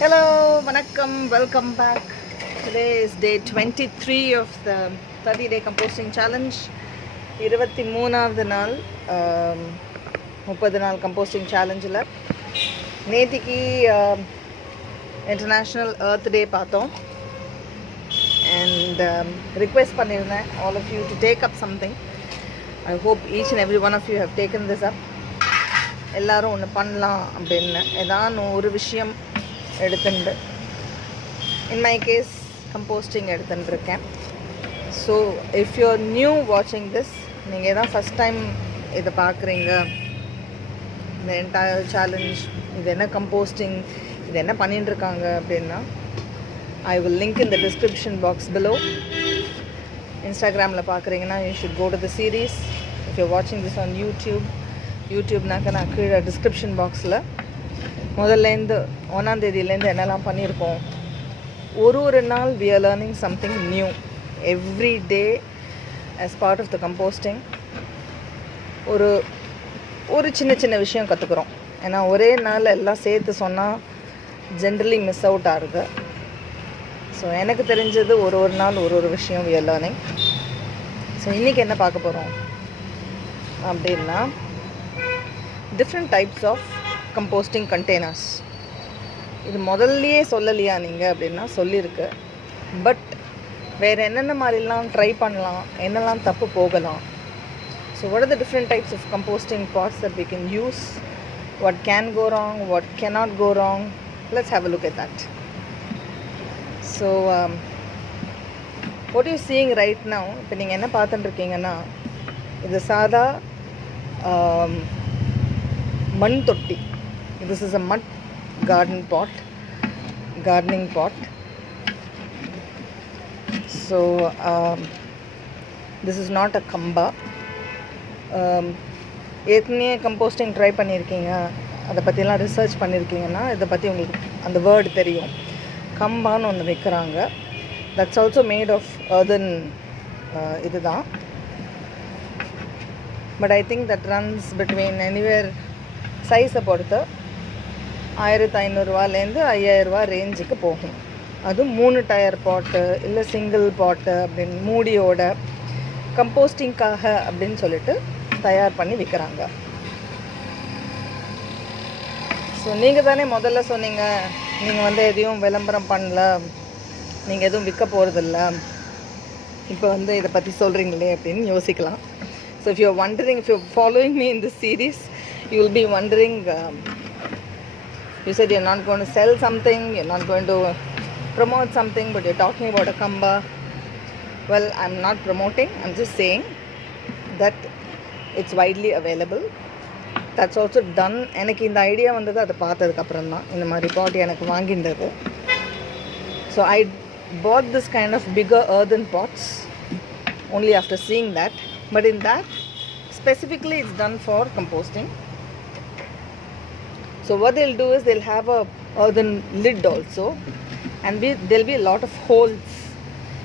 Hello, vanakkam, welcome back. Today is day 23 of the 30-day composting challenge. 23வது நாள் 30 நாள் composting challengeல நேத்திக்கு இன்டர்நேஷ்னல் எர்த் டே பார்த்தோம். And request பண்ணியிருந்தேன் all of you to take up something. I hope each and every one of you have taken this up. எல்லாரும் ஒன்று பண்ணலாம் அப்படின்னு ஏதாவது ஒரு விஷயம் எடுத்துட்டு, in my case கம்போஸ்டிங் எடுத்துட்டுருக்கேன். So if you are new வாட்சிங் திஸ், நீங்கள் தான் ஃபஸ்ட் டைம் இதை பார்க்குறீங்க, இந்த என்டையர் சேலஞ்ச், இது என்ன கம்போஸ்டிங், இது என்ன பண்ணிட்டுருக்காங்க அப்படின்னா, I will link in the description box below. இன்ஸ்டாகிராமில் பார்க்குறீங்கன்னா you should go to the series. If you வாட்சிங் திஸ் ஆன் யூடியூப்னாக்க நான் கீழே டிஸ்கிரிப்ஷன் பாக்ஸில் முதல்லேருந்து 1ஆம் தேதியிலேருந்து என்னெல்லாம் பண்ணியிருக்கோம், ஒரு நாள் we are learning something new every day as part of the composting. ஒரு சின்ன விஷயம் கற்றுக்குறோம். ஏன்னா ஒரே நாள் எல்லாம் சேர்த்து சொன்னால் ஜென்ரலி மிஸ் அவுட் ஆகுது. ஸோ எனக்கு தெரிஞ்சது ஒரு நாள் ஒரு விஷயம் we are learning. ஸோ இன்றைக்கி என்ன பார்க்க போகிறோம் அப்படின்னா, different types of composting containers. இது முதல்லையே சொல்லலையா நீங்கள் அப்படின்னா சொல்லியிருக்கு. பட் வேறு என்னென்ன மாதிரிலாம் ட்ரை பண்ணலாம், என்னெல்லாம் தப்பு போகலாம். So what are the different types of composting pots that we can use, what can go wrong, what cannot go wrong. Let's have a look at that. So what you seeing right now, இப்போ நீங்கள் என்ன பார்த்துட்டுருக்கீங்கன்னா, இது சாதா மண் தொட்டி. This is a mud gardening pot. So this is not a kamba. ஏற்கனவே composting try பண்ணியிருக்கீங்க, அதை பற்றிலாம் ரிசர்ச் பண்ணியிருக்கீங்கன்னா இதை பற்றி உங்களுக்கு அந்த வேர்டு தெரியும். கம்பான்னு ஒன்று வைக்கிறாங்க. That's also made of earthen. இதுதான். But I think that runs between anywhere, சைஸை பொறுத்து 1500 5000 ரேஞ்சுக்கு போகும். அது 3 டயர் பாட்டு இல்லை சிங்கிள் பாட்டு அப்படின்னு மூடியோட கம்போஸ்டிங்காக அப்படின்னு சொல்லிட்டு தயார் பண்ணி விற்கிறாங்க. ஸோ நீங்கள் தானே முதல்ல சொன்னீங்க, நீங்கள் எதையும் விளம்பரம் பண்ணல, நீங்கள் எதுவும் விற்க போகிறதில்ல, இப்போ இதை பற்றி சொல்கிறீங்களே அப்படின்னு யோசிக்கலாம். So if you R wondering, if you're following me in this series, you will be wondering, you said you're not going to sell something, you're not going to promote something, but you're talking about a kamba. Well, I'm not promoting, I'm just saying that it's widely available. That's also done. எனக்கு இந்த ஐடியா வந்தது அதை பார்த்ததுக்கப்புறம் தான் இந்த மாதிரி பாட் எனக்கு வாங்கின்றது. So I bought this kind of bigger earthen pots only after seeing that. But in that specifically it's done for composting. So what they'll do is they'll have a earthen lid also, and there'll be a lot of holes.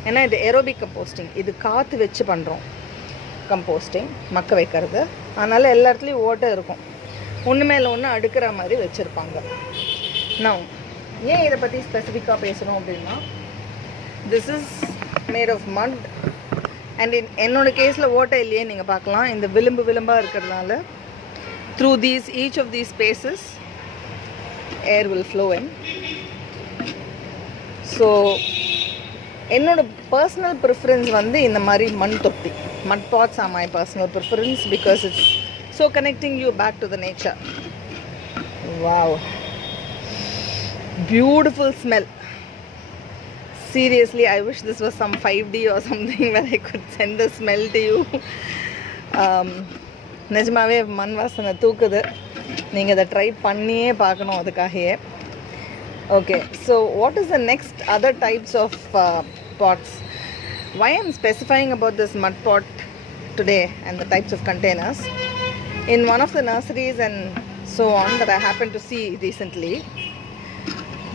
ஏன்னா இது aerobic composting, இது காற்று வச்சு பண்ணுறோம் கம்போஸ்டிங், மக்க வைக்கிறது. அதனால் எல்லா இடத்துலையும் ஓட்டை இருக்கும், ஒன்று மேலே ஒன்று அடுக்கிற மாதிரி வச்சுருப்பாங்க. நான் ஏன் இதை பற்றி ஸ்பெசிஃபிக்காக பேசணும் அப்படின்னா, திஸ் இஸ் மேட் ஆஃப் மட். அண்ட் என்னோட கேஸில் ஓட்டை இல்லையே நீங்கள் பார்க்கலாம், இந்த விளிம்பாக இருக்கிறதுனால through each of these spaces air will flow in. So என்னோட பர்சனல் ப்ரிஃபரன்ஸ் இந்த மாதிரி மண் தொட்டி, மட் pots are my personal preference because it's so connecting you back to the nature. Wow, beautiful smell. Seriously, I wish this was some 5D or something where I could send the smell to you. நிஜமாவே மண் வாசனை தூக்குது. நீங்கள் இதை ட்ரை பண்ணியே பார்க்கணும் அதுக்காகவே. Okay, so what is the next other types of pots? Why I'm specifying about this mud pot today and the types of containers, in one of the nurseries and so on that I happened to see recently,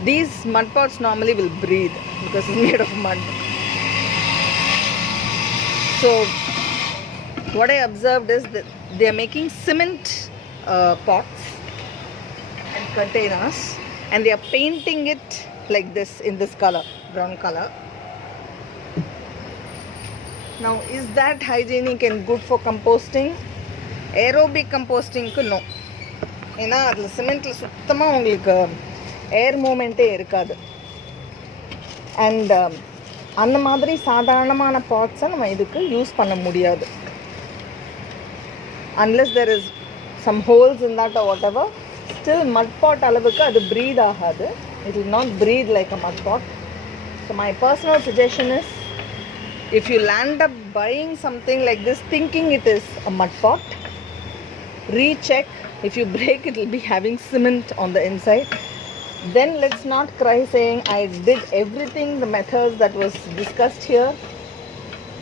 these mud pots normally will breathe because it's made of mud. So what I observed is that they are making cement pots and containers and they are painting it like this in this color, brown color. Now, is that hygienic and good for composting? Aerobic composting ku no. ஏன்னா அதில் சிமெண்ட்டில் சுத்தமாக உங்களுக்கு ஏர் மூமெண்ட்டே இருக்காது. அண்ட் அந்த மாதிரி சாதாரணமான பாட்ஸை நம்ம இதுக்கு யூஸ் பண்ண முடியாது. Unless there is some holes in that whatever, still mud pot அளவுக்கு அது ப்ரீத் ஆகாது. It will not breathe like a mud pot. So my personal suggestion is, if you land up buying something like this thinking it is a mud pot, recheck. If you break, it will be having cement on the inside. Then let's not cry saying I did everything, the methods that was discussed here,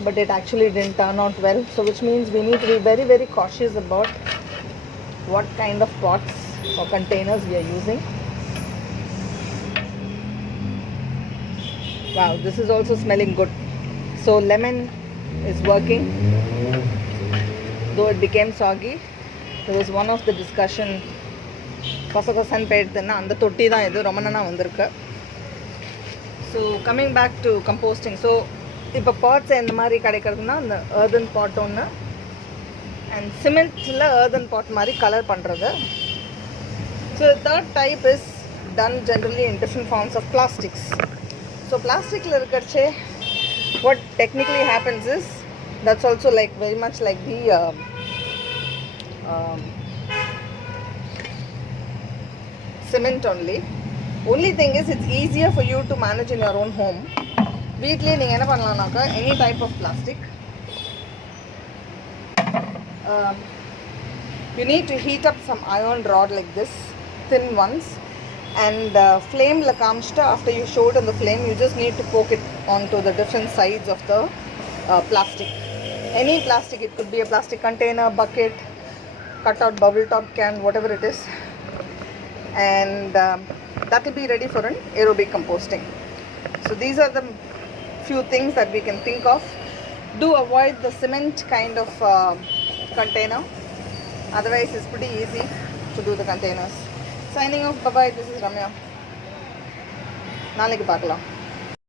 but it actually didn't turn out well. So which means we need to be very, very cautious about what kind of pots or containers we are using. Wow, this is also smelling good. So lemon is working, though it became soggy. There was one of the discussion, kosan pedna and the totti da idu romanana vandirukku. So coming back to composting, so ipo pots and mari kadaikiraduna the earthen pot one and cement la earthen pot mari color pandrathu. So the third type is done generally in different forms of plastics. So plastic la irukkache what technically happens is, that's also like very much like the cement only. Only thing is it's easier for you to manage in your own home. வீட்லயே நீங்க என்ன பண்ணலாம்னாக்கா any type of plastic, you need to heat up some iron rod like this, thin ones, and flame la kaamchta. After you show it on the flame, you just need to poke it onto the different sides of the plastic. Any plastic, it could be a plastic container, bucket, cut out bubble top can, whatever it is, and that will be ready for an aerobic composting. So these are the few things that we can think of. Do avoid the cement kind of container, otherwise it's pretty easy to do the containers. Signing off, bye bye. This is Ramya. நாளைக்கு பார்க்கலாம்.